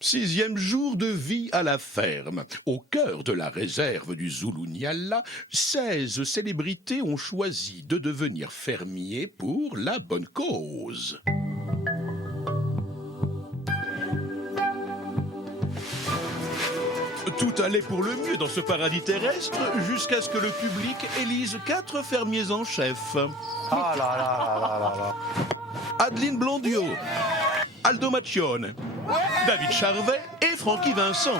6e jour de vie à la ferme. Au cœur de la réserve du Zulu-Nyala, 16 célébrités ont choisi de devenir fermiers pour la bonne cause. Tout allait pour le mieux dans ce paradis terrestre jusqu'à ce que le public élise 4 fermiers en chef. Ah là là là là là là. Adeline Blondiot, Aldo Macchione, David Charvet et Francky Vincent.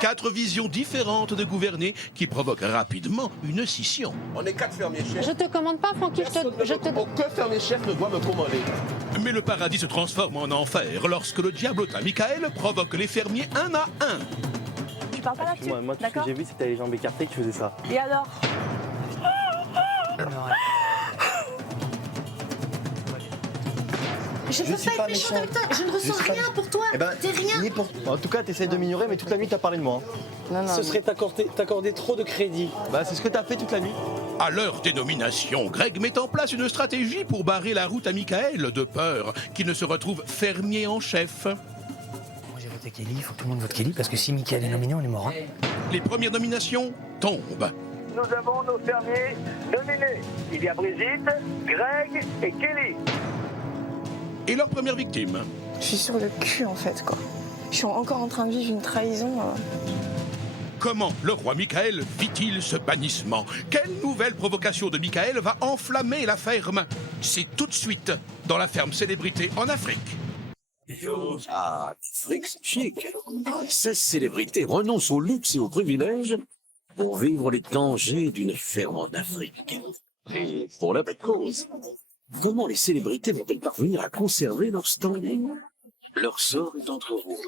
4 visions différentes de gouverner qui provoquent rapidement une scission. On est 4 fermiers chefs. Je te commande pas, Francky, Aucun fermier chef ne doit me commander. Mais le paradis se transforme en enfer lorsque le diablotin Michael provoque les fermiers un à un. Tu parles pas là-dessus, Moi, tout ce que d'accord? j'ai vu, c'est que t'as les jambes écartées que tu faisais ça. Et alors? Je peux pas être méchante avec toi, je ne ressens rien pour toi. Eh ben, T'es rien. ni pour... En tout cas, t'essayes de m'ignorer, mais toute la nuit, t'as parlé de moi. Ce serait t'accorder trop de crédit. Bah, c'est ce que t'as fait toute la nuit. À leur dénomination, Greg met en place une stratégie pour barrer la route à Michael de peur qu'il ne se retrouve fermier en chef. Moi j'ai voté Kelly, il faut que tout le monde vote Kelly parce que si Michael est nominé, on est mort. Les premières nominations tombent. Nous avons nos fermiers nominés. Il y a Brigitte, Greg et Kelly. Et leur première victime. Je suis sur le cul en fait quoi. Je suis encore en train de vivre une trahison. Comment le roi Michael vit-il ce bannissement? Quelle nouvelle provocation de Michael va enflammer la ferme? C'est tout de suite dans la ferme célébrité en Afrique. Ah, l'Afrique, c'est chic. 16 célébrités renoncent au luxe et aux privilèges pour vivre les dangers d'une ferme en Afrique. Et pour la bonne cause. Comment les célébrités vont-elles parvenir à conserver leur standing? Leur sort est entre vous.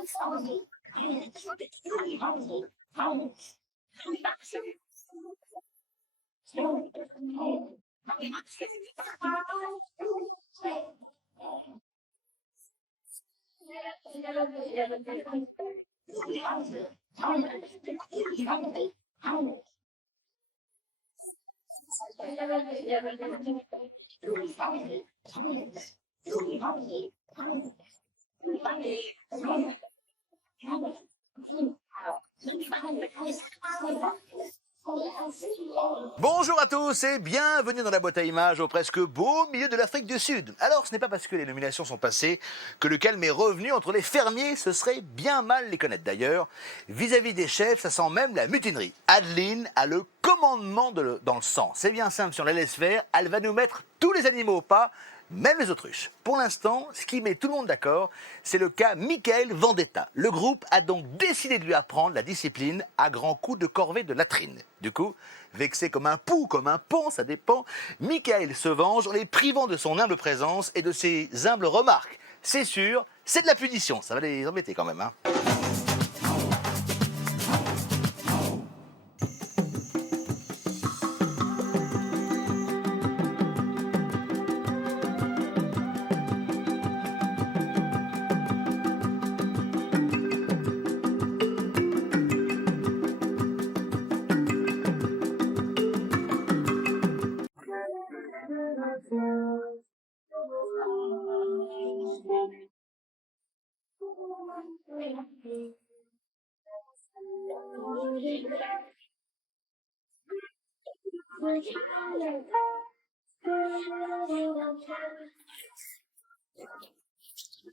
Bonjour à tous et bienvenue dans la boîte à images au presque beau milieu de l'Afrique du Sud. Alors, ce n'est pas parce que les nominations sont passées que le calme est revenu entre les fermiers, ce serait bien mal les connaître d'ailleurs. Vis-à-vis des chefs, ça sent même la mutinerie. Adeline a le commandement dans le sang. C'est bien simple, si on la laisse faire, elle va nous mettre tous les animaux au pas, même les autruches. Pour l'instant, ce qui met tout le monde d'accord, c'est le cas Michael Vendetta. Le groupe a donc décidé de lui apprendre la discipline à grands coups de corvée de latrine. Du coup, vexé comme un pou, comme un pan, ça dépend, Michael se venge en les privant de son humble présence et de ses humbles remarques. C'est sûr, c'est de la punition, ça va les embêter quand même, hein.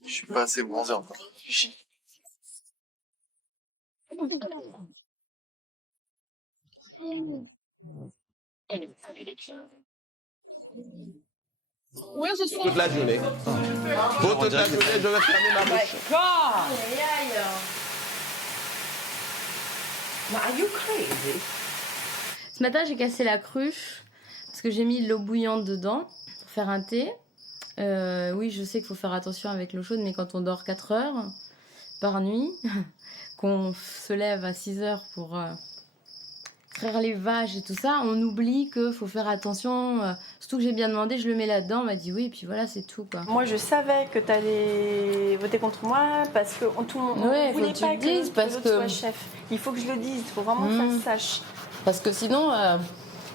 Je suis pas assez bronzé encore. Toute la journée. Pour toute la journée, je vais fermer ma bouche. Are you crazy? Ce matin, j'ai cassé la cruche parce que j'ai mis de l'eau bouillante dedans pour faire un thé. Oui, je sais qu'il faut faire attention avec l'eau chaude, mais quand on dort 4 heures par nuit, qu'on se lève à 6 heures pour traire les vaches et tout ça, on oublie qu'il faut faire attention. Surtout que j'ai bien demandé, je le mets là-dedans, on m'a dit oui, et puis voilà, c'est tout, quoi. Moi, je savais que tu allais voter contre moi parce que tout le monde Ouais, ne voulait faut que pas tu le dises, que parce l'autre que- soit chef. Il faut que je le dise, il faut vraiment que ça se sache. Parce que sinon,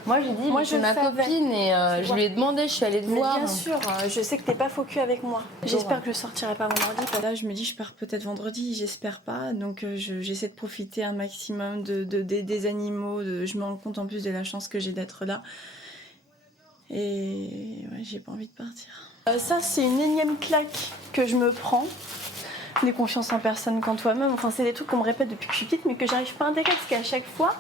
Moi, j'ai dit, c'est ma copine et je lui ai demandé, je suis allée te Mais voir. bien sûr, je sais que t'es pas faux cul avec moi. J'espère que je sortirai pas vendredi. Là, je me dis, je pars peut-être vendredi, j'espère pas. Donc, j'essaie de profiter un maximum des animaux. Je me rends compte en plus de la chance que j'ai d'être là. Et ouais, j'ai pas envie de partir. Ça, c'est une énième claque que je me prends. N'aie confiance en personne qu'en toi-même. Enfin, c'est des trucs qu'on me répète depuis que je suis petite, mais que j'arrive pas à intégrer parce qu'à chaque fois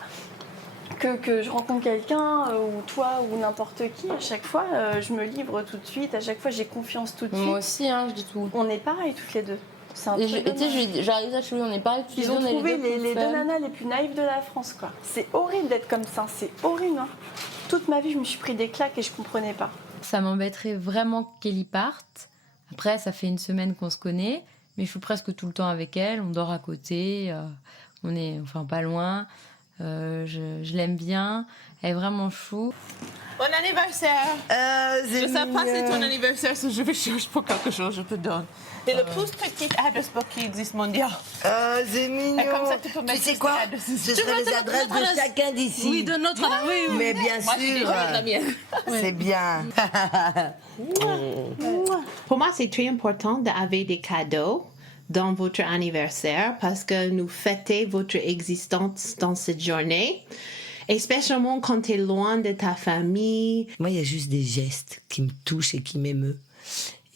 que je rencontre quelqu'un, ou toi, ou n'importe qui, à chaque fois, je me livre tout de suite. À chaque fois, j'ai confiance tout de suite. Moi aussi, hein, je dis tout. On est pareil toutes les deux. C'est un Et truc tu sais, j'arrive à chez lui, on est pareil toutes les Ils deux. ont on est trouvé deux les deux femmes. nanas les plus naïves de la France, quoi. C'est horrible d'être comme ça, c'est horrible. Hein. Toute ma vie, je me suis pris des claques et je comprenais pas. Ça m'embêterait vraiment qu'elle y parte. Après, ça fait une semaine qu'on se connaît, mais je suis presque tout le temps avec elle. On dort à côté, on est enfin pas loin. Je l'aime bien, elle est vraiment chou. Bon anniversaire. Je sais pas si c'est ton anniversaire, si je vais chercher pour quelque chose, je te donne. C'est le plus petit adresse book qui existe mondial. C'est mignon. Et comme ça, tu peux mettre sais quoi? Ce seraient les adresses de chacun d'ici. Oui, de notre adresse. Oui, oui. Mais bien Moi, j'ai sûr. déjà la mienne. C'est bien. Pour moi, c'est très important d'avoir des cadeaux dans votre anniversaire parce que nous fêtons votre existence dans cette journée. Et spécialement quand tu es loin de ta famille. Moi, il y a juste des gestes qui me touchent et qui m'émeut.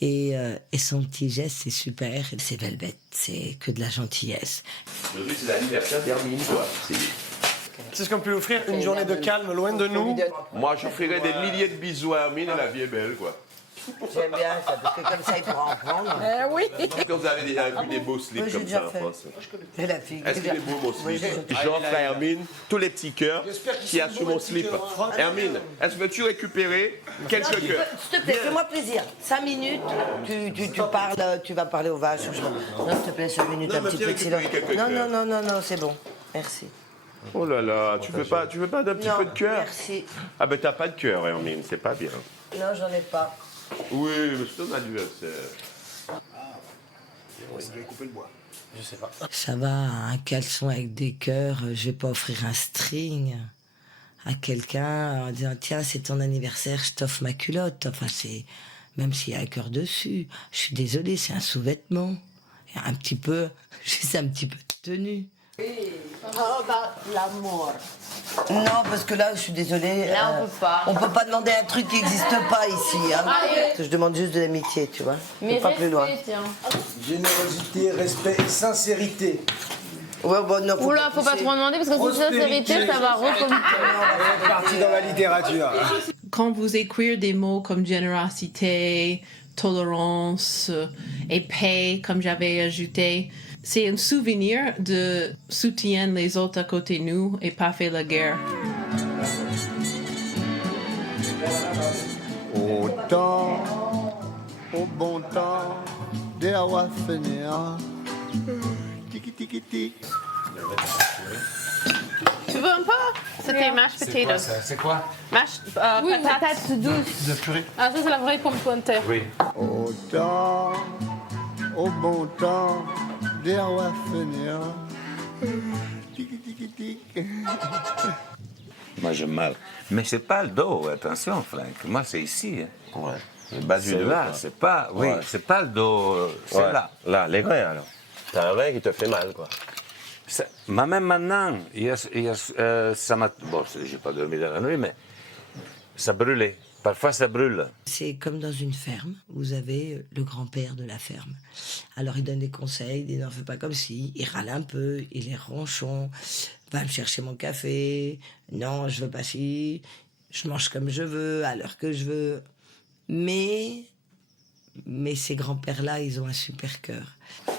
Et son petit geste, c'est super. C'est Velvet, c'est que de la gentillesse. Aujourd'hui, c'est l'anniversaire d'Hermine, quoi. C'est ce qu'on peut offrir, une journée de calme loin de nous. Moi, j'offrirais des milliers de bisous à Hermine et la vie est belle, quoi. J'aime bien ça, parce que comme ça, il pourra en prendre. Oui. Est-ce que vous avez déjà vu des beaux slips J'ai comme déjà ça en fait. France? C'est la fille. Est-ce qu'il est beau mon slip? J'offre à Hermine tous les petits cœurs qu'il y a sur mon slip. Hermine, est-ce que veux-tu récupérer quelques cœurs? S'il te plaît, fais-moi plaisir. 5 minutes, tu parles, tu vas parler aux vaches. Non, s'il te plaît, 5 minutes, Non, un mais petit viens peu de silence. récupérer quelques Non, c'est bon. Merci. Oh là là, tu veux pas d'un petit Non, peu de cœur? merci. Ah ben t'as pas de cœur, Hermine, c'est pas bien. Non, j'en ai pas. Oui, mais c'est ton anniversaire. Je sais pas. Ça va, un caleçon avec des cœurs, je vais pas offrir un string à quelqu'un en disant tiens, c'est ton anniversaire, je t'offre ma culotte. Enfin, c'est même s'il y a un cœur dessus. Je suis désolée, c'est un sous-vêtement. Il y a un petit peu, juste un petit peu de tenue. How about l'amour? Non, parce que là, je suis désolée. Là, on peut pas. On peut pas demander un truc qui n'existe pas ici. Hein. Je demande juste de l'amitié, tu vois. Mais pas plus loin. respect, tiens. Générosité, respect et sincérité. Ouais, bon, non, Oula, faut pas trop en demander parce que si c'est sincérité, ça va recommencer. C'est parti dans la littérature. Quand vous écrivez des mots comme générosité, tolérance et paix, comme j'avais ajouté, c'est un souvenir de soutenir les autres à côté de nous et pas faire la guerre. Au temps, au bon temps, des Awafenia. Tiki tiki tiki. Tu veux un peu? C'était mashed potatoes. C'est quoi? Mashed Oui, patates. patates douces. De purée. Ah, ça, c'est la vraie pomme de terre. Oui. Au temps, au bon temps, des Awafenia. Tiki tiki tiki. Moi, j'ai mal. Mais c'est pas le dos, attention, Franck. Moi, c'est ici. Ouais. Le bas du C'est dos, là, quoi. c'est pas... Oui, Ouais. c'est pas le dos, c'est Ouais. là. Là, les reins, alors. T'as un rein qui te fait mal, quoi. Mais même maintenant, ça m'a... Bon, j'ai pas dormi dans la nuit, mais ça brûlait. Parfois, ça brûle. C'est comme dans une ferme. Vous avez le grand-père de la ferme. Alors, il donne des conseils, il dit non, fais pas comme si. Il râle un peu, il est ronchon. Va me chercher mon café. Non, je veux pas si. Je mange comme je veux, à l'heure que je veux. Mais ces grands-pères-là, ils ont un super cœur.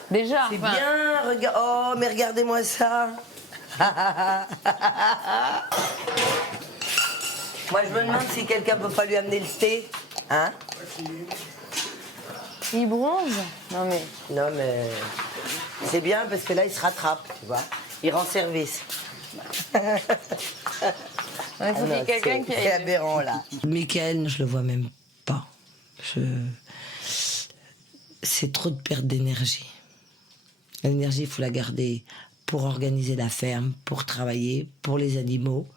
Déjà. C'est bien, oh, mais regardez-moi ça. Moi, je me demande si quelqu'un peut pas lui amener le thé. Hein? Il bronze? Non, mais... Non, mais c'est bien parce que là, il se rattrape, tu vois. Il rend service. Il faut qu'il y ait quelqu'un qui C'est aille. aberrant, là. Michael, je le vois même pas. C'est trop de perte d'énergie. L'énergie, il faut la garder pour organiser la ferme, pour travailler, pour les animaux.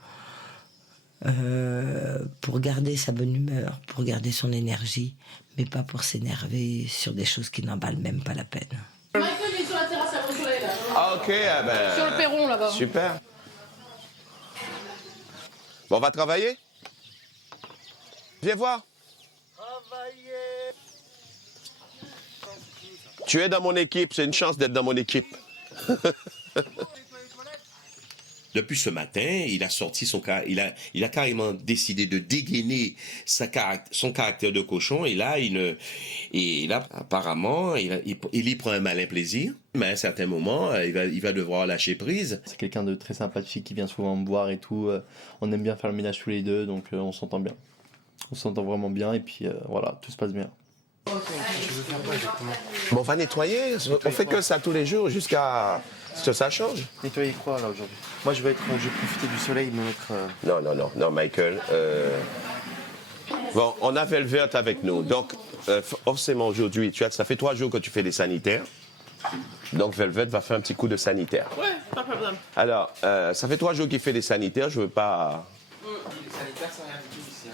pour garder sa bonne humeur, pour garder son énergie, mais pas pour s'énerver sur des choses qui n'en valent même pas la peine. Michael, il est sur la terrasse à Soleil, là. Ah, ok, ah ben... Sur le perron, là-bas. Super. Bon, on va travailler? Viens voir. Tu es dans mon équipe, c'est une chance d'être dans mon équipe. Depuis ce matin, il a sorti il a carrément décidé de dégainer son caractère de cochon et là, apparemment, il y prend un malin plaisir. Mais à un certain moment, il va devoir lâcher prise. C'est quelqu'un de très sympathique qui vient souvent me voir et tout. On aime bien faire le ménage tous les deux, donc on s'entend bien. On s'entend vraiment bien et puis voilà, tout se passe bien. Bon, on va nettoyer. On fait que ça tous les jours jusqu'à ce que ça change. Nettoyer quoi là aujourd'hui? Moi je vais profiter du soleil, me mettre. Non, Michael. Bon, on a Velvet avec nous. Donc, forcément aujourd'hui, ça fait 3 jours que tu fais des sanitaires. Donc Velvet va faire un petit coup de sanitaire. Ouais, pas de problème. Alors, ça fait 3 jours qu'il fait des sanitaires. Je veux pas. Les sanitaires, c'est rien du tout ici.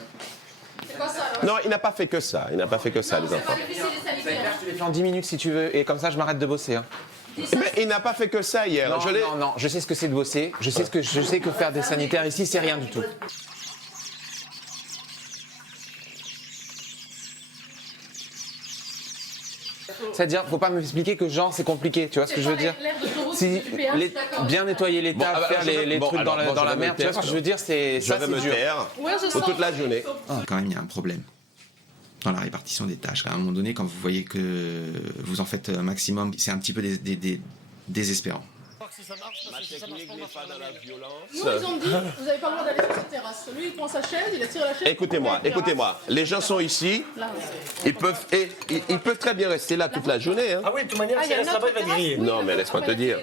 C'est quoi ça alors? Non, il n'a pas fait que ça. Il n'a pas fait que ça, les enfants. Les sanitaires, tu les fais en 10 minutes si tu veux, et comme ça, je m'arrête de bosser. Hein. Mais il n'a pas fait que ça hier. Non, je sais ce que c'est de bosser. Je sais que faire des sanitaires ici, c'est rien du tout. C'est-à-dire, faut pas m'expliquer que genre c'est compliqué, tu vois ce que je veux dire? Si, bien nettoyer les tables, faire les trucs dans la merde, tu vois ce que je veux dire? C'est ça, c'est dur. Je vais me taire pour toute la journée. Quand même, il y a un problème dans la répartition des tâches. À un moment donné, quand vous voyez que vous en faites un maximum, c'est un petit peu désespérant. Nous, ils ont dit, vous n'avez pas le droit d'aller sur cette terrasse. Lui, il prend sa chaise, il attire la chaise. Écoutez-moi. Les gens sont ici. Ils peuvent très bien rester là toute la journée. Hein. Ah oui, de toute manière, s'il reste là-bas, il va griller. Non, mais laisse-moi te dire.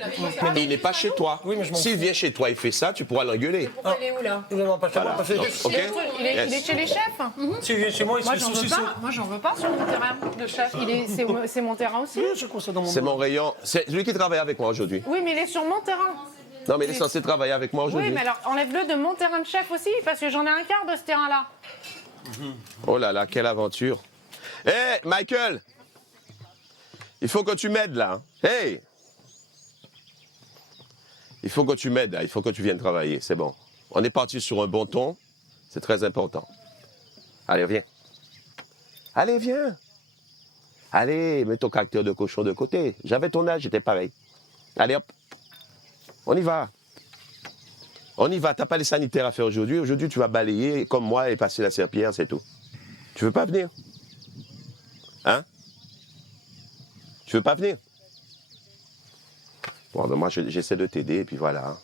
Il n'est pas chez toi. S'il vient chez toi, il fait ça, tu pourras l'engueuler. Il est où là? Il n'est pas chez moi. Ok. Il est chez les chefs. S'il vient chez moi, il se fait Moi, saucisson. j'en veux pas sur mon terrain de chef. C'est mon terrain aussi. C'est mon rayon. C'est lui qui travaille avec moi aujourd'hui. Oui, mais il est sur mon terrain. Non, mais il est censé travailler avec moi aujourd'hui. Oui, mais alors enlève-le de mon terrain de chef aussi, parce que j'en ai un quart de ce terrain-là. Oh là là, quelle aventure. Hé, Michael! Il faut que tu m'aides là. Hey! Il faut que tu m'aides là. Il faut que tu viennes travailler. C'est bon. On est parti sur un bon ton. C'est très important. Allez, viens. Allez, viens. Allez, mets ton caractère de cochon de côté. J'avais ton âge, j'étais pareil. Allez, hop. On y va. On y va. T'as pas les sanitaires à faire aujourd'hui. Aujourd'hui, tu vas balayer comme moi et passer la serpillière, c'est tout. Tu veux pas venir? Hein? Tu veux pas venir? Bon, ben moi, j'essaie de t'aider, et puis voilà.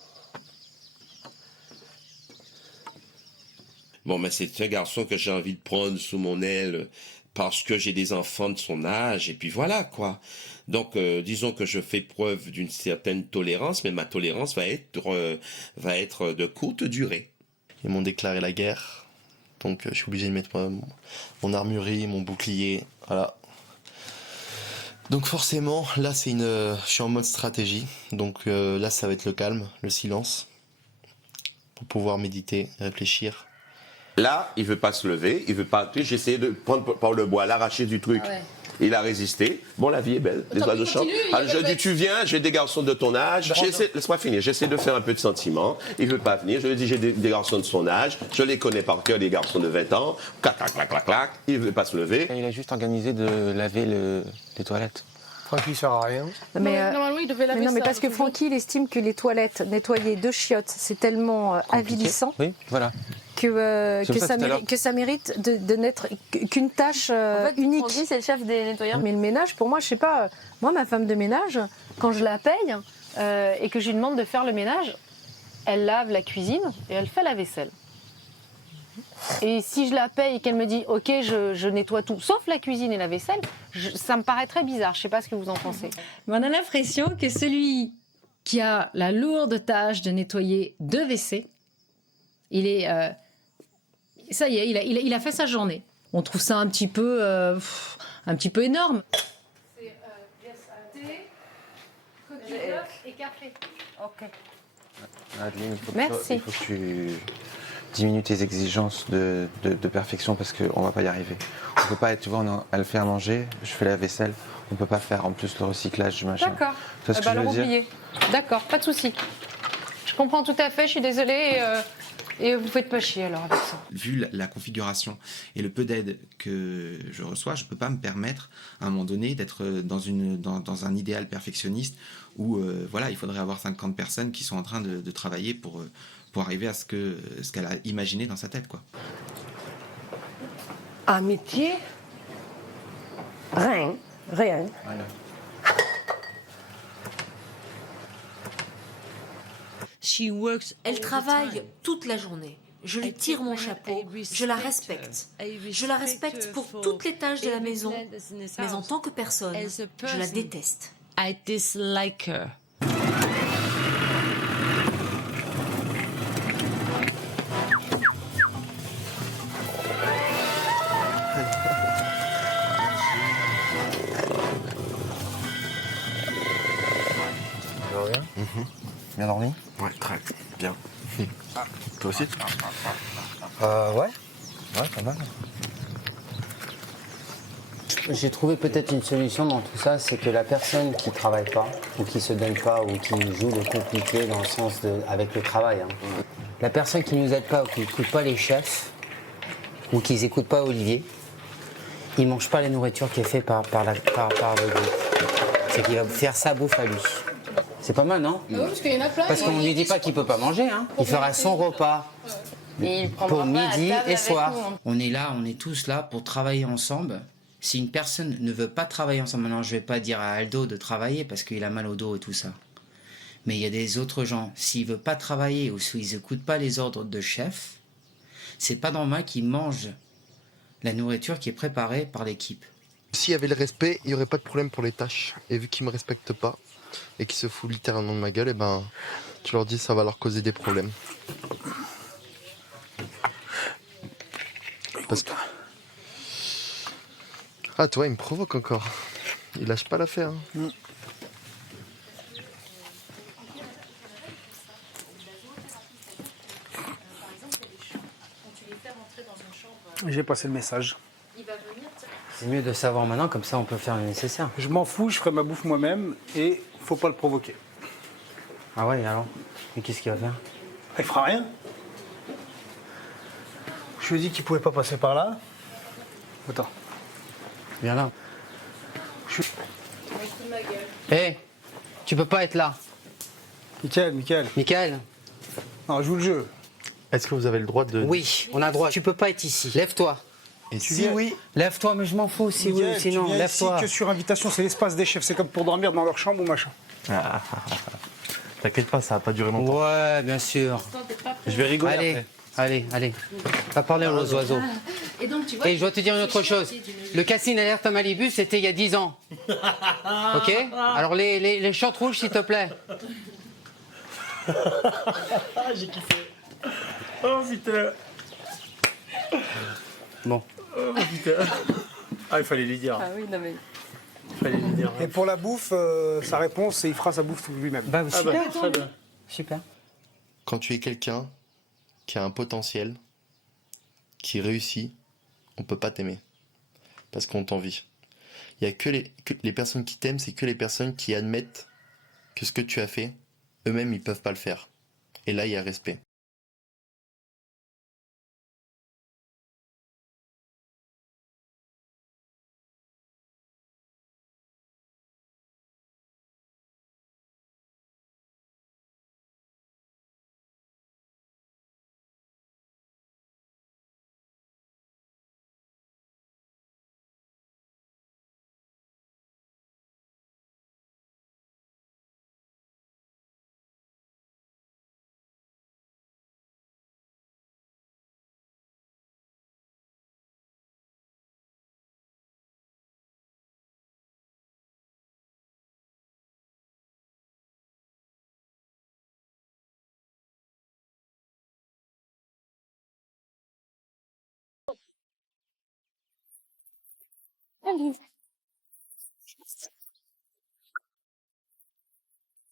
Bon, mais c'est un garçon que j'ai envie de prendre sous mon aile parce que j'ai des enfants de son âge, et puis voilà, quoi. Donc, disons que je fais preuve d'une certaine tolérance, mais ma tolérance va être de courte durée. Ils m'ont déclaré la guerre, donc je suis obligé de mettre mon armurerie, mon bouclier, voilà. Donc forcément, là je suis en mode stratégie, donc là ça va être le calme, le silence, pour pouvoir méditer, réfléchir. Là, il veut pas se lever, il veut pas. J'ai essayé de prendre par le bois, l'arracher du truc. Ah ouais. Il a résisté. Bon, la vie est belle. Les oiseaux chantent. Alors, je dis, tu viens, j'ai des garçons de ton âge. Laisse-moi finir. J'essaie de faire un peu de sentiment. Il veut pas venir. Je lui dis, j'ai des garçons de son âge. Je les connais par cœur, des garçons de 20 ans. Clac, clac, clac, clac, clac. Il veut pas se lever. Il a juste organisé de laver les toilettes. Francky, il sert à rien. Normalement, il devait laver non, mais ça, parce que Francky, il estime que les toilettes nettoyées de chiottes, c'est tellement avilissant. Oui, voilà. Que ça mérite de n'être qu'une tâche unique. Francky, c'est le chef des nettoyeurs. Mais le ménage, pour moi, je sais pas. Moi, ma femme de ménage, quand je la paye et que je lui demande de faire le ménage, elle lave la cuisine et elle fait la vaisselle. Et si je la paye et qu'elle me dit « Ok, je nettoie tout, sauf la cuisine et la vaisselle », ça me paraît très bizarre. Je ne sais pas ce que vous en pensez. Mais on a l'impression que celui qui a la lourde tâche de nettoyer 2 WC, il est... ça y est, il a fait sa journée. On trouve ça un petit peu énorme. C'est thé, coquille d'œuf et café. Ok. Adeline, Merci. Il faut que diminue tes exigences de perfection parce qu'on va pas y arriver. On peut pas être, tu vois, elle fait à manger, je fais la vaisselle, on peut pas faire en plus le recyclage du machin. D'accord. Tu vois ce que je veux dire? Oubliez. D'accord, pas de souci. Je comprends tout à fait, je suis désolée. Et vous faites pas chier alors avec ça. Vu la configuration et le peu d'aide que je reçois, je peux pas me permettre à un moment donné d'être dans un idéal perfectionniste où voilà, il faudrait avoir 50 personnes qui sont en train de travailler pour arriver à ce qu'elle a imaginé dans sa tête, quoi. Amitié? Rien. Voilà. Elle travaille toute la journée. Je lui tire mon chapeau, je la respecte. Je la respecte pour toutes les tâches de la maison, mais en tant que personne, je la déteste. I dislike her. Ça va bien? Bien dormi? Ouais, très bien. Toi aussi? Ouais, pas mal. J'ai trouvé peut-être une solution dans tout ça, c'est que la personne qui travaille pas, ou qui se donne pas, ou qui joue le compliqué dans le sens avec le travail, hein. La personne qui nous aide pas, ou qui n'écoute pas les chefs, ou qui n'écoute pas Olivier, il mange pas la nourriture qui est faite par le groupe. C'est qu'il va faire sa bouffe à lui. C'est pas mal, non? Oui, parce qu'il y en a plein. Parce qu'on lui dit pas qu'il peut pas manger, hein. Il fera son repas. Pour midi et soir. On est là, on est tous là pour travailler ensemble. Si une personne ne veut pas travailler ensemble, maintenant je vais pas dire à Aldo de travailler parce qu'il a mal au dos et tout ça. Mais il y a des autres gens, s'il veut pas travailler ou s'ils n'écoutent pas les ordres de chef, c'est pas normal qu'ils mangent la nourriture qui est préparée par l'équipe. S'il y avait le respect, il n'y aurait pas de problème pour les tâches. Et vu qu'ils me respectent pas et qu'ils se foutent littéralement de ma gueule, et ben, tu leur dis ça va leur causer des problèmes. Parce que... Ah, toi, il me provoque encore. Il lâche pas l'affaire. Hein. J'ai passé le message. C'est mieux de savoir maintenant, comme ça on peut faire le nécessaire. Je m'en fous, je ferai ma bouffe moi-même et faut pas le provoquer. Ah ouais, alors? Mais qu'est-ce qu'il va faire? Il fera rien. Je lui ai dit qu'il pouvait pas passer par là. Attends. Viens là. Hé, tu peux pas être là. Michael. Non, joue le jeu. Est-ce que vous avez le droit de... Oui, on a le droit. Tu peux pas être ici. Lève-toi. Et si oui? Lève-toi, mais je m'en fous. Si oui ou sinon, lève-toi. Que sur invitation, c'est l'espace des chefs. C'est comme pour dormir dans leur chambre ou machin. T'inquiète pas, ça va pas durer longtemps. Ouais, bien sûr. Je vais rigoler Allez. Va parler aux oiseaux. Et donc, tu vois, Et je dois te dire une autre chose. Le casting Alerte à Malibu, c'était il y a 10 ans. Ok? Alors les shorts rouges, s'il te plaît. J'ai kiffé. Oh putain. Bon. Oh putain. Ah, il fallait lui dire. Ah oui, non mais... Il fallait lui dire. Et pour la bouffe, sa réponse, c'est il fera sa bouffe lui-même. Bah, super. Très bien. Super. Quand tu es quelqu'un qui a un potentiel, qui réussit, on peut pas t'aimer. Parce qu'on t'envie. Il y a que les personnes qui t'aiment, c'est que les personnes qui admettent que ce que tu as fait, eux-mêmes, ils peuvent pas le faire. Et là, il y a respect. Allez.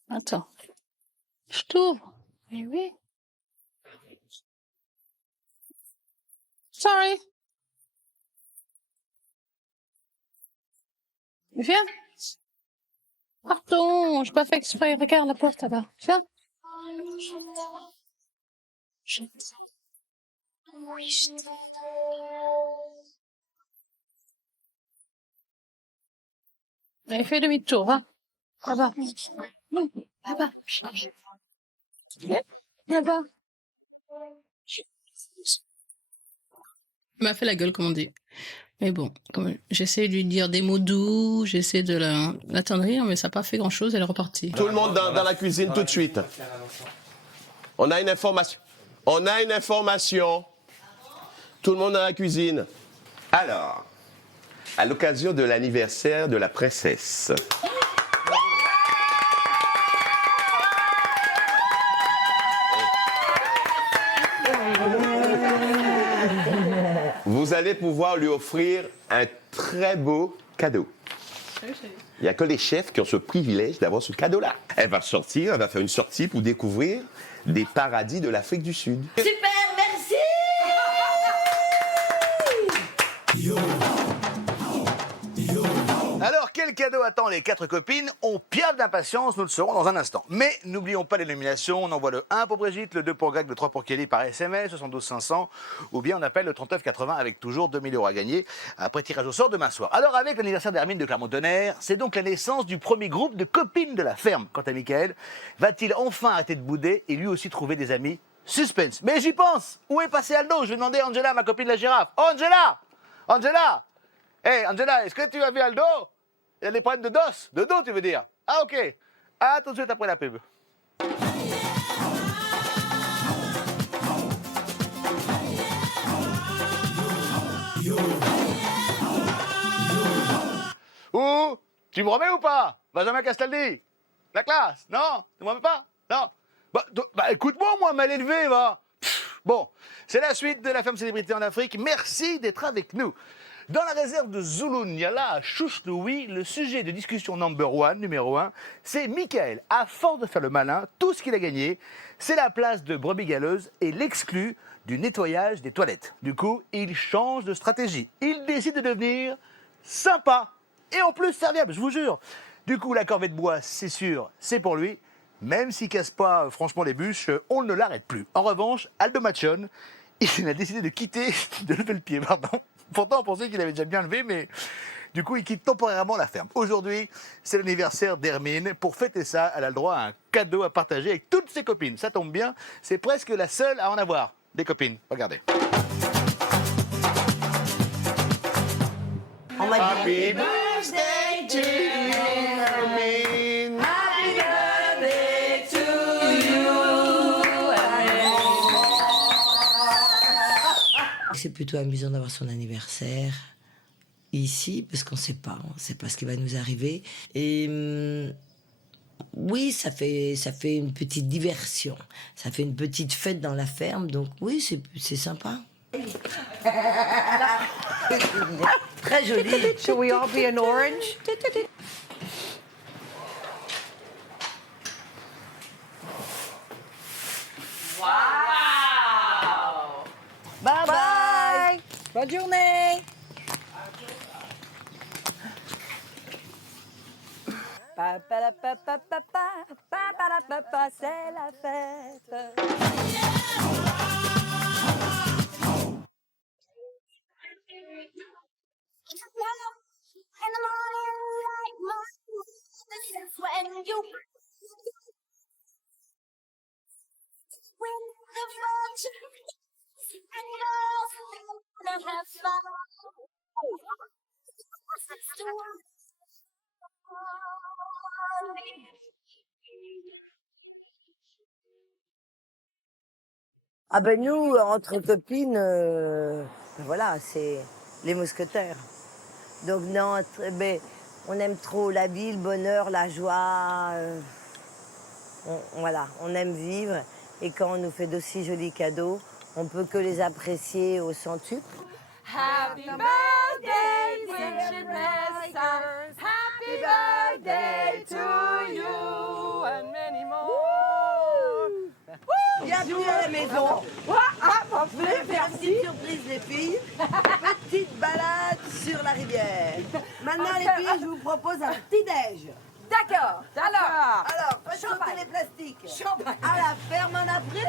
Attends. Je t'ouvre. Eh oui. Sorry. Viens. Pardon, j'ai pas fait exprès. Regarde la porte là-bas. Viens. Allez, fais demi-tour, va. Là-bas. Là-bas. Là-bas. Il m'a fait la gueule, comme on dit. Mais bon, comme j'essaie de lui dire des mots doux, j'essaie de l'attendrir, mais ça n'a pas fait grand-chose, elle est repartie. Tout le monde dans la cuisine tout de suite. On a une information. On a une information. Tout le monde dans la cuisine. Alors, à l'occasion de l'anniversaire de la princesse. Vous allez pouvoir lui offrir un très beau cadeau. Il n'y a que les chefs qui ont ce privilège d'avoir ce cadeau-là. Elle va sortir, elle va faire une sortie pour découvrir des paradis de l'Afrique du Sud. Super, merci. Alors, quel cadeau attend les 4 copines? On piaffe d'impatience, nous le saurons dans un instant. Mais n'oublions pas les nominations. On envoie le 1 pour Brigitte, le 2 pour Greg, le 3 pour Kelly par SMS, 72 500. Ou bien on appelle le 39 80 avec toujours 2000 € à gagner après tirage au sort demain soir. Alors, avec l'anniversaire d'Hermine de Clermont-Tonnerre, c'est donc la naissance du premier groupe de copines de la ferme. Quant à Michael, va-t-il enfin arrêter de bouder et lui aussi trouver des amis? Suspense. Mais j'y pense. Où est passé Aldo? Je vais demander à Angela, ma copine la girafe. Oh, Angela! Angela! Hey, Angela, est-ce que tu as vu Aldo? Il a des problèmes de dos. De dos, tu veux dire? Ah, ok. À tout de suite après la pub. Ouh, tu me remets ou pas? Benjamin Castaldi? La classe? Non? Tu me remets pas? Non? Bah écoute-moi, moi, mal élevé, va. Bon, c'est la suite de la femme célébrité en Afrique. Merci d'être avec nous. Dans la réserve de Zulunyala à Chouchnoui, le sujet de discussion numéro 1, c'est Michael. À force de faire le malin, tout ce qu'il a gagné, c'est la place de brebis galeuse et l'exclut du nettoyage des toilettes. Du coup, il change de stratégie. Il décide de devenir sympa et en plus serviable, je vous jure. Du coup, la corvée de bois, c'est sûr, c'est pour lui. Même s'il casse pas franchement les bûches, on ne l'arrête plus. En revanche, Aldo Machon, il a décidé de quitter, de lever le pied, pardon. Pourtant, on pensait qu'il avait déjà bien levé, mais du coup, il quitte temporairement la ferme. Aujourd'hui, c'est l'anniversaire d'Hermine. Pour fêter ça, elle a le droit à un cadeau à partager avec toutes ses copines. Ça tombe bien, c'est presque la seule à en avoir, des copines. Regardez. Happy birthday to you, Hermine. Happy birthday to you, C'est plutôt amusant d'avoir son anniversaire ici, parce qu'on ne sait pas ce qui va nous arriver. Et oui, ça fait une petite diversion, ça fait une petite fête dans la ferme, donc oui, c'est sympa. Très joli. Should we all be an orange? Wow! Bye bye. Bonne journée. C'est la fête. Ah ben nous, entre copines, voilà, c'est les mousquetaires. Donc non, on aime trop la vie, le bonheur, la joie. Voilà, on aime vivre. Et quand on nous fait d'aussi jolis cadeaux, on peut que les apprécier au centuple. Happy birthday, dear Nessa. Happy birthday to you and many more. Bienvenue à la maison. On fait faire une petite surprise, les filles. Petite balade sur la rivière. Maintenant, les filles, je vous propose un petit déj. D'accord. Alors, faites sauter les plastiques. À la ferme, on a pris.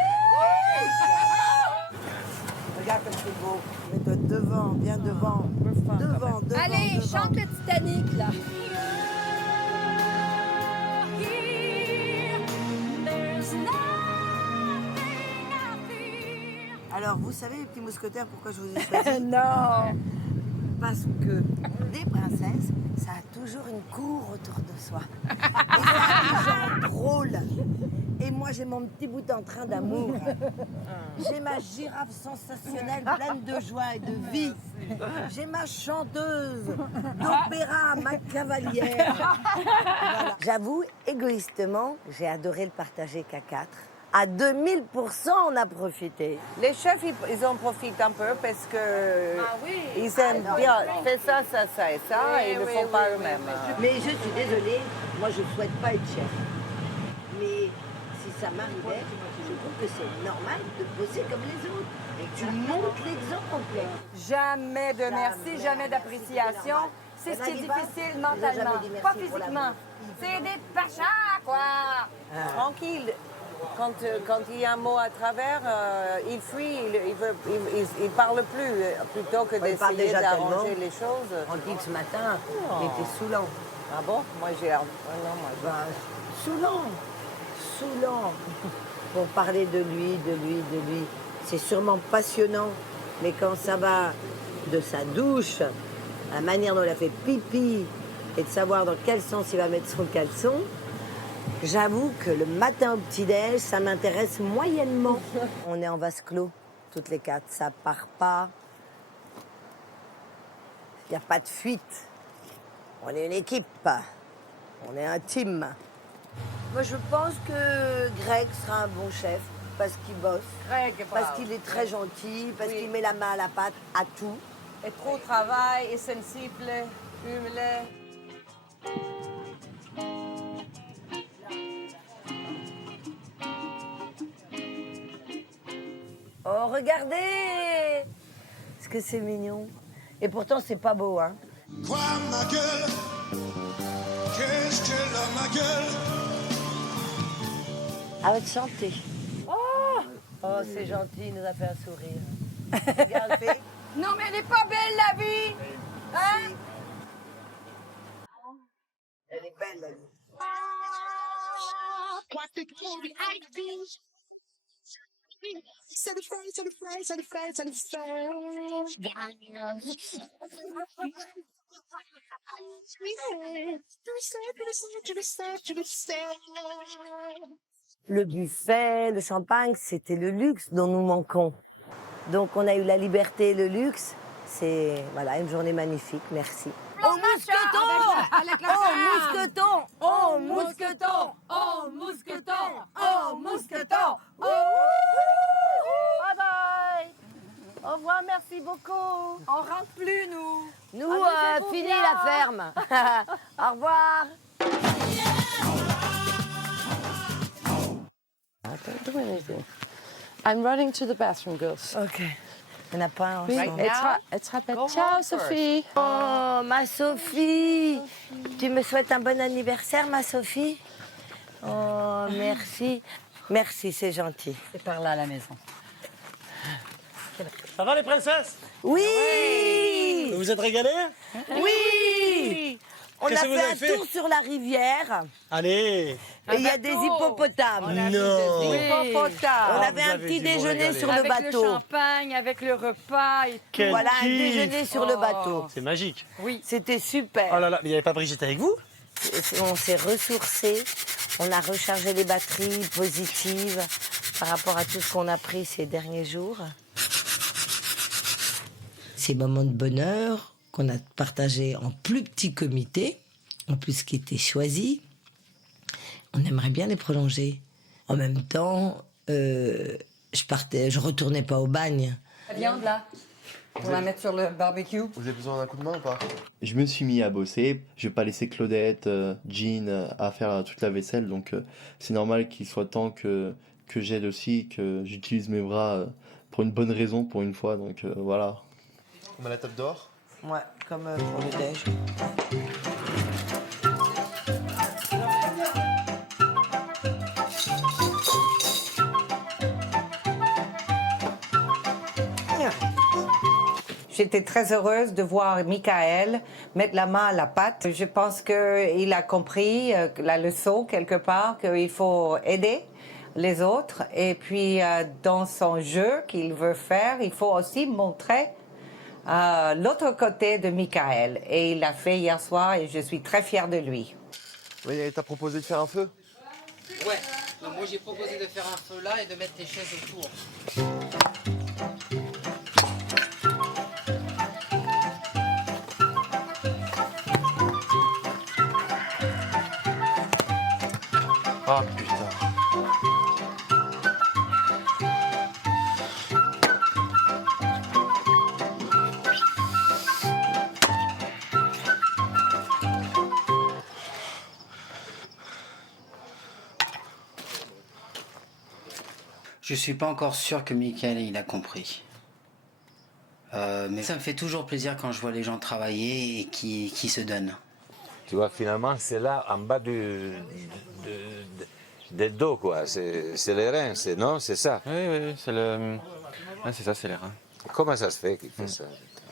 Regarde comme c'est beau. Mets-toi devant, bien devant. Devant. Allez, chante le Titanic, là. Alors, vous savez, les petits mousquetaires, pourquoi je vous ai choisi? Non. Parce que des princesses, ça a toujours une cour autour de soi. Et ça a des gens drôles. Et moi, j'ai mon petit bout en train d'amour. J'ai ma girafe sensationnelle, pleine de joie et de vie. J'ai ma chanteuse d'opéra, ma cavalière. Voilà. J'avoue, égoïstement, j'ai adoré le partager qu'à 4. À 2000%, on a profité. Les chefs, ils en profitent un peu parce que ils aiment bien. Fais ça, ça, ça et ça, et ils ne font pas eux-mêmes. Mais je suis désolée, moi je ne souhaite pas être chef. Mais si ça m'arrivait, je trouve que c'est normal de bosser comme les autres. Et tu montres l'exemple. Jamais de merci, jamais d'appréciation. C'est ce qui est difficile mentalement, pas physiquement. C'est des pachas, quoi. Tranquille. Quand il y a un mot à travers, il fuit, il parle plus, plutôt que d'essayer d'arranger les choses. Tranquille, ce matin, il était saoulant. Ah bon? Moi, j'ai... non, moi, Saoulant. Pour parler de lui, c'est sûrement passionnant. Mais quand ça va de sa douche, la manière dont il a fait pipi, et de savoir dans quel sens il va mettre son caleçon, j'avoue que le matin au petit-déj, ça m'intéresse moyennement. On est en vase clos, toutes les 4. Ça part pas. Il n'y a pas de fuite. On est une équipe. On est un team. Moi, je pense que Greg sera un bon chef parce qu'il bosse, parce qu'il est très gentil, parce qu'il met la main à la pâte à tout. Et trop travail, et sensible, humble. Oh, regardez! Est-ce que c'est mignon? Et pourtant, c'est pas beau, hein? Quoi, ma gueule? Qu'est-ce qu'elle a, ma gueule? À votre santé. Oh, c'est gentil, il nous a fait un sourire. Regarde, fais. Non, mais elle est pas belle, la vie. Hein? Elle est belle, la vie. Le buffet, le champagne, c'était le luxe dont nous manquons. Donc on a eu la liberté et le luxe. C'est voilà, une journée magnifique, merci. Oh mousqueton! Oh mousqueton! Oh mousqueton! Oh mousqueton! Oh mousqueton! Oh! Bye bye! Au revoir, merci beaucoup. On rentre plus, nous. Nous, fini la ferme. Au revoir. Don't do anything. I'm running to the bathroom, girls. Ok. Il n'y en a pas un Oui, ensemble. elle te rappelle. Ciao, Sophie. Oh, ma Sophie. Tu me souhaites un bon anniversaire, ma Sophie? Oh, merci. Merci, c'est gentil. C'est par là, à la maison. Ça va les princesses? Oui. Vous vous êtes régalés? Oui. On a Qu'est-ce que vous avez fait fait un tour sur la rivière. Allez. Et il y a des hippopotames. Non. On avait un petit déjeuner sur le bateau. Avec le champagne, avec le repas. Et tout. Voilà, un déjeuner sur le bateau. C'est magique. Oui. C'était super. Oh là là, mais il n'y avait pas Brigitte avec vous? On s'est ressourcés, on a rechargé les batteries positives par rapport à tout ce qu'on a pris ces derniers jours. Ces moments de bonheur qu'on a partagés en plus petit comité, en plus qui étaient choisis, on aimerait bien les prolonger. En même temps, je retournais pas au bagne. La viande, là, on la mettre sur le barbecue. Vous avez besoin d'un coup de main ou pas? Je me suis mis à bosser. Je vais pas laisser Claudette, Jean à faire toute la vaisselle. Donc c'est normal qu'il soit temps que j'aide aussi, que j'utilise mes bras pour une bonne raison pour une fois, donc voilà. Comme à la table d'or. Ouais, comme pour le déj. J'étais très heureuse de voir Michael mettre la main à la pâte. Je pense qu'il a compris la leçon quelque part, qu'il faut aider les autres. Et puis, dans son jeu qu'il veut faire, il faut aussi montrer l'autre côté de Michael. Et il l'a fait hier soir et je suis très fière de lui. Oui, elle t'a proposé de faire un feu? Ouais, donc moi j'ai proposé de faire un feu là et de mettre les chaises autour. Ah putain. Je suis pas encore sûr que Michael il a compris. Mais ça me fait toujours plaisir quand je vois les gens travailler et qui se donnent. Tu vois, finalement, c'est là, en bas des dos, quoi. C'est les reins, non? C'est ça? Oui, c'est le... Ouais, c'est ça, c'est les reins. Comment ça se fait qu'il fait ça?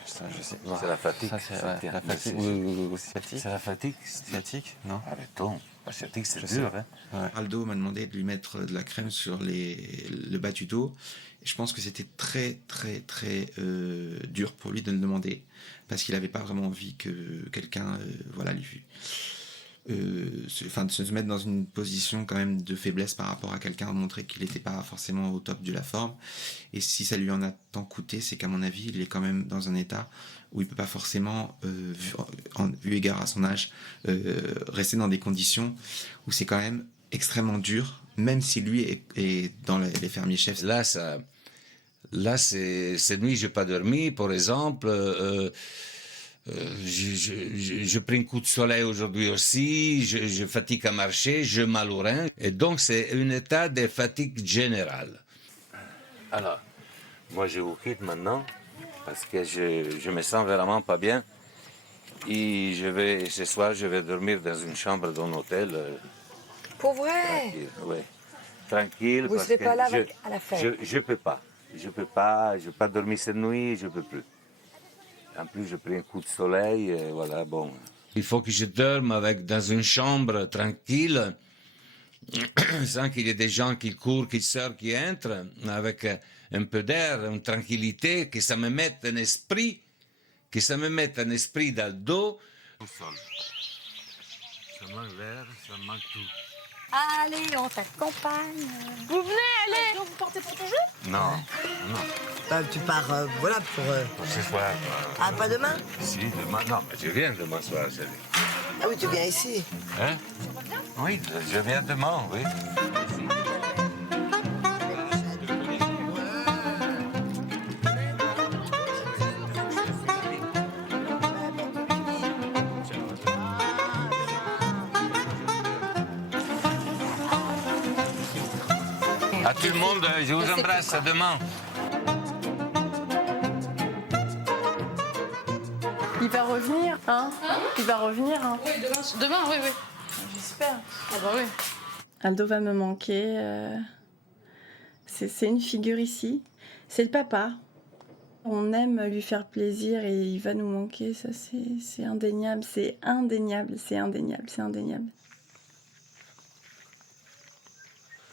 Ça, je sais. C'est la fatigue. Ça, c'est la fatigue. Ou sciatique. C'est la fatigue sciatique, non? Arrêtons. La sciatique, c'est Je dur, sais. hein? Ouais. Aldo m'a demandé de lui mettre de la crème sur le bas du dos. Et je pense que c'était très dur pour lui de le demander parce qu'il n'avait pas vraiment envie que quelqu'un de se mettre dans une position quand même de faiblesse par rapport à quelqu'un, montrer qu'il n'était pas forcément au top de la forme. Et si ça lui en a tant coûté, c'est qu'à mon avis, il est quand même dans un état où il peut pas forcément, vu égard à son âge, rester dans des conditions où c'est quand même extrêmement dur, même si lui est dans les fermiers chefs. Là, cette nuit, je n'ai pas dormi, par exemple. Je prends un coup de soleil aujourd'hui aussi, je fatigue à marcher, je mal au rein. Et donc, c'est un état de fatigue générale. Alors, moi, je vous quitte maintenant parce que je me sens vraiment pas bien. Et ce soir, je vais dormir dans une chambre d'un hôtel. Pour vrai? Tranquille, oui. Tranquille. Vous ne serez pas là à la fête? Je peux pas. Je n'ai pas dormi cette nuit, je ne peux plus. En plus, je prends un coup de soleil, et voilà, bon. Il faut que je dorme dans une chambre tranquille, sans qu'il y ait des gens qui courent, qui sortent, qui entrent, avec un peu d'air, une tranquillité, que ça me mette un esprit, dans le dos. Tout seul. Ça manque l'air, ça manque tout. Allez, on t'accompagne. Vous venez, allez. Donc vous partez pour ton jeu? Non. Bah, tu pars, voilà, Pour ce soir. Ah, pas demain? Si, demain. Non, mais je viens demain soir, Céline. Ah oui, tu viens ici. Hein? Oui, je viens demain, oui. À tout le monde, je vous embrasse, à demain. Il va revenir, hein? Il va revenir, hein? Oui, demain, oui. J'espère. Ah bah oui. Aldo va me manquer. C'est une figure ici. C'est le papa. On aime lui faire plaisir et il va nous manquer. Ça, c'est indéniable. C'est indéniable.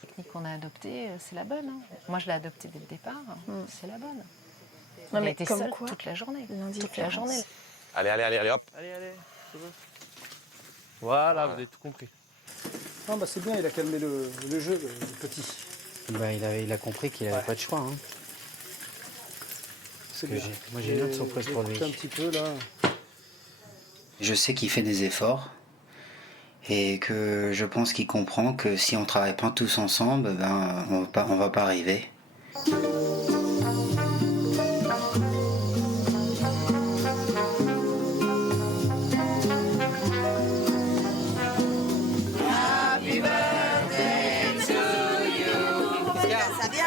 La technique qu'on a adoptée, c'est la bonne. Hein. Moi, je l'ai adoptée dès le départ. C'est la bonne. Non, Il mais a été comme seul quoi, toute la journée. toute la journée. Allez, hop. Allez, c'est bon. Voilà, vous avez tout compris. Non, bah c'est bien, il a calmé le jeu, le petit. Bah, il a compris qu'il n'avait pas de choix. Hein. C'est bien. Moi, j'ai une autre surprise pour lui. Un petit peu, là. Je sais qu'il fait des efforts et que je pense qu'il comprend que si on ne travaille pas tous ensemble, ben, on va pas arriver. Ça vient.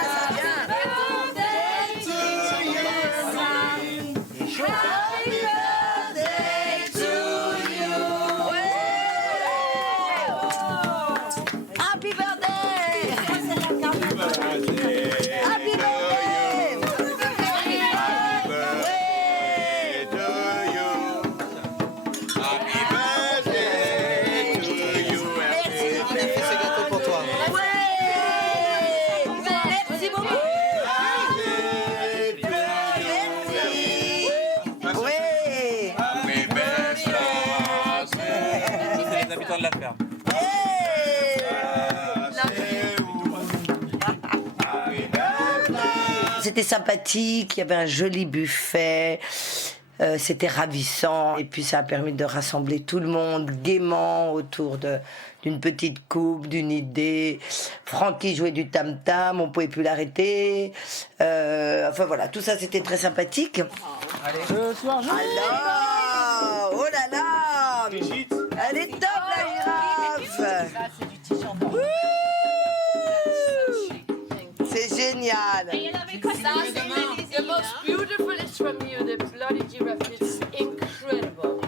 de la ferme. C'était sympathique, il y avait un joli buffet, c'était ravissant. Et puis ça a permis de rassembler tout le monde gaiement autour d'une petite coupe, d'une idée. Francky jouait du tam-tam, on ne pouvait plus l'arrêter. Enfin voilà, tout ça c'était très sympathique. Allez. Ce soir, je Alors, oh là là, elle est top la girafe. C'est génial. The most beautiful is from you, the bloody giraffe. It's incredible.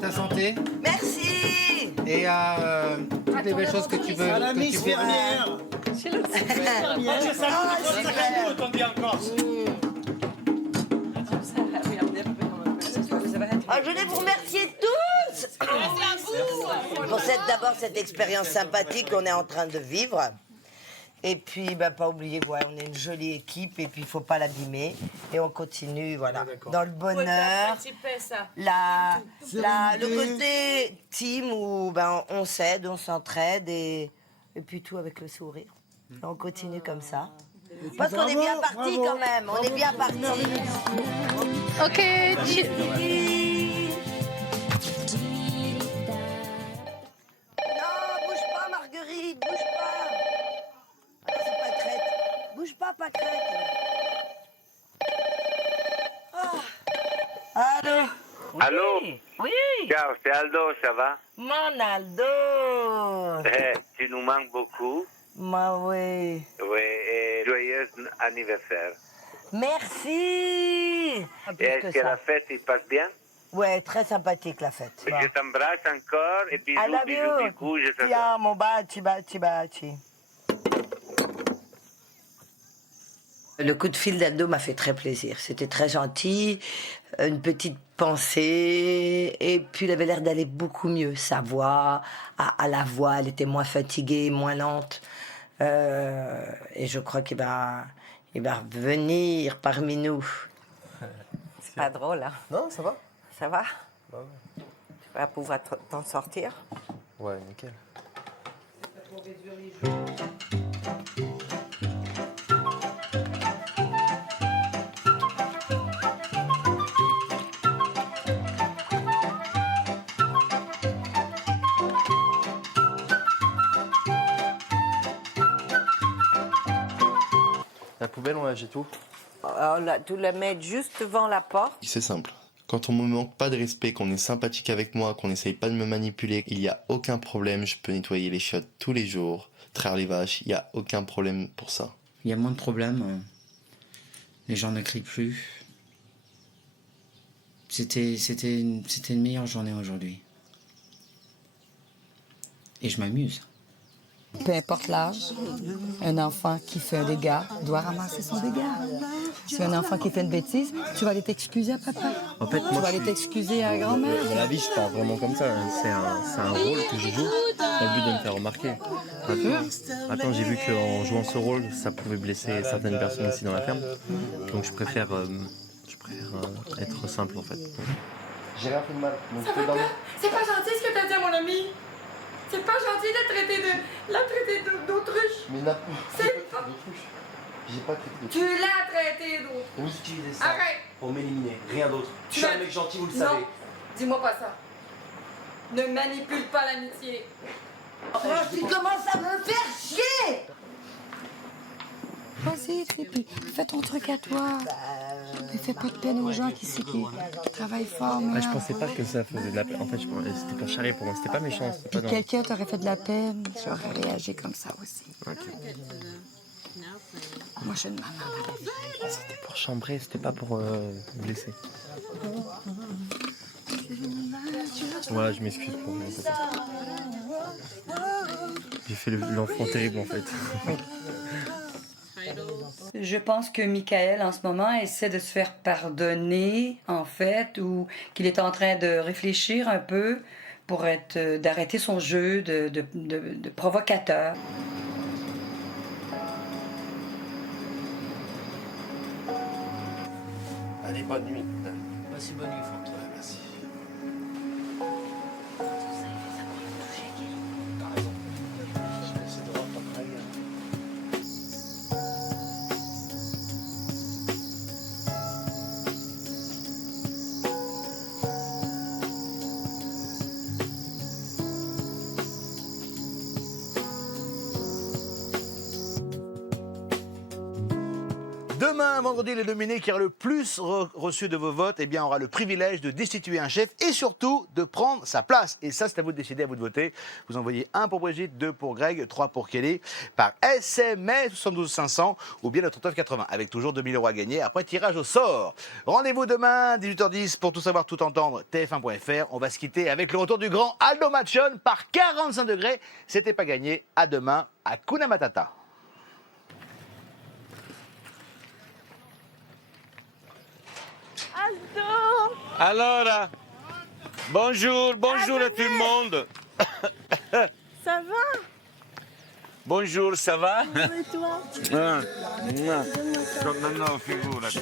Ta santé. Merci. Et toutes les belles choses que tu veux. À la Miss Fernière. C'est la Fernière. C'est ça, on dit encore. Je voulais vous remercier tous pour d'abord cette expérience sympathique qu'on est en train de vivre. Et puis, pas oublier, on est une jolie équipe et puis il ne faut pas l'abîmer. Et on continue, voilà, dans le bonheur. Le côté team où on s'aide, on s'entraide et puis tout avec le sourire. Et on continue comme ça. Parce qu'on est bien parti quand même, on est bien parti. Ok, Marguerite, bouge pas. Ah, c'est Pâquerette. Bouge pas, Pâquerette. Allô. Allô. Oui. Ciao, c'est Aldo, ça va? Mon Aldo. Tu nous manques beaucoup. Oui. Oui, et joyeux anniversaire. Merci. Et est-ce que la fête, il passe bien? Ouais, très sympathique la fête. Je t'embrasse encore et bisous, bisous, bisous, je t'adore. Ti amo, baci, baci, baci. Le coup de fil d'Aldo m'a fait très plaisir. C'était très gentil, une petite pensée, et puis il avait l'air d'aller beaucoup mieux. Sa voix, à la voix, elle était moins fatiguée, moins lente. Et je crois qu'il va revenir parmi nous. C'est pas drôle, hein? Non, ça va. Ça va? Bah ouais. Tu vas pouvoir t'en sortir? Ouais, nickel. La poubelle, on la jette où? Tu la mets juste devant la porte. C'est simple. Quand on me manque pas de respect, qu'on est sympathique avec moi, qu'on n'essaye pas de me manipuler, il n'y a aucun problème. Je peux nettoyer les chiottes tous les jours, traire les vaches. Il n'y a aucun problème pour ça. Il y a moins de problèmes. Les gens ne crient plus. C'était une meilleure journée aujourd'hui. Et je m'amuse. Peu importe l'âge, un enfant qui fait un dégât doit ramasser son dégât. Si un enfant qui fait une bêtise, tu vas aller t'excuser à papa. En fait, tu vas aller t'excuser à grand-mère. Dans la vie, je parle vraiment comme ça. C'est un rôle que je joue, dans le but de me faire remarquer. Maintenant, j'ai vu qu'en jouant ce rôle, ça pouvait blesser certaines personnes ici dans la ferme. Donc je préfère être simple, en fait. J'ai rien fait de mal. C'est pas gentil ce que t'as dit à mon ami. C'est pas gentil de la traiter d'autruche. Mais c'est pas d'autruche. J'ai pas traité d'autruche. Tu l'as traité d'autruche. Vous utilisez ça Arrête. pour m'éliminer, rien d'autre. Je suis un mec gentil, vous le savez. Non, dis-moi pas ça. Ne manipule pas l'amitié. Tu commences à me faire chier. Vas-y, puis fais ton truc à toi. Mais fais pas de peine aux gens qui travaillent fort. Je pensais pas que ça faisait de la peine. En fait, c'était pour charrier pour moi. C'était pas méchant. Puis quelqu'un t'aurait fait de la peine, j'aurais réagi comme ça aussi. Okay. Moi, je suis une maman dans la vie. C'était pour chambrer, c'était pas pour blesser. Ouais, je m'excuse pour moi. J'ai fait l'enfant terrible en fait. Je pense que Michael, en ce moment, essaie de se faire pardonner, en fait, ou qu'il est en train de réfléchir un peu pour d'arrêter son jeu de provocateur. Allez, bonne nuit. Merci, bonne nuit, Franck. Ouais, merci. Demain, vendredi, les nominés qui aura le plus reçu de vos votes, eh bien, aura le privilège de destituer un chef et surtout de prendre sa place. Et ça, c'est à vous de décider, à vous de voter. Vous envoyez 1 pour Brigitte, 2 pour Greg, 3 pour Kelly par SMS 72 500 ou bien le 39 80 avec toujours 2000 € à gagner après tirage au sort. Rendez-vous demain, 18h10 pour tout savoir, tout entendre, tf1.fr. On va se quitter avec le retour du grand Aldo Machon par 45 degrés. C'était pas gagné. À demain. Hakuna Matata. Alors, bonjour à tout le monde. Ça va? Bonjour, ça va? Et toi? Non, figurati.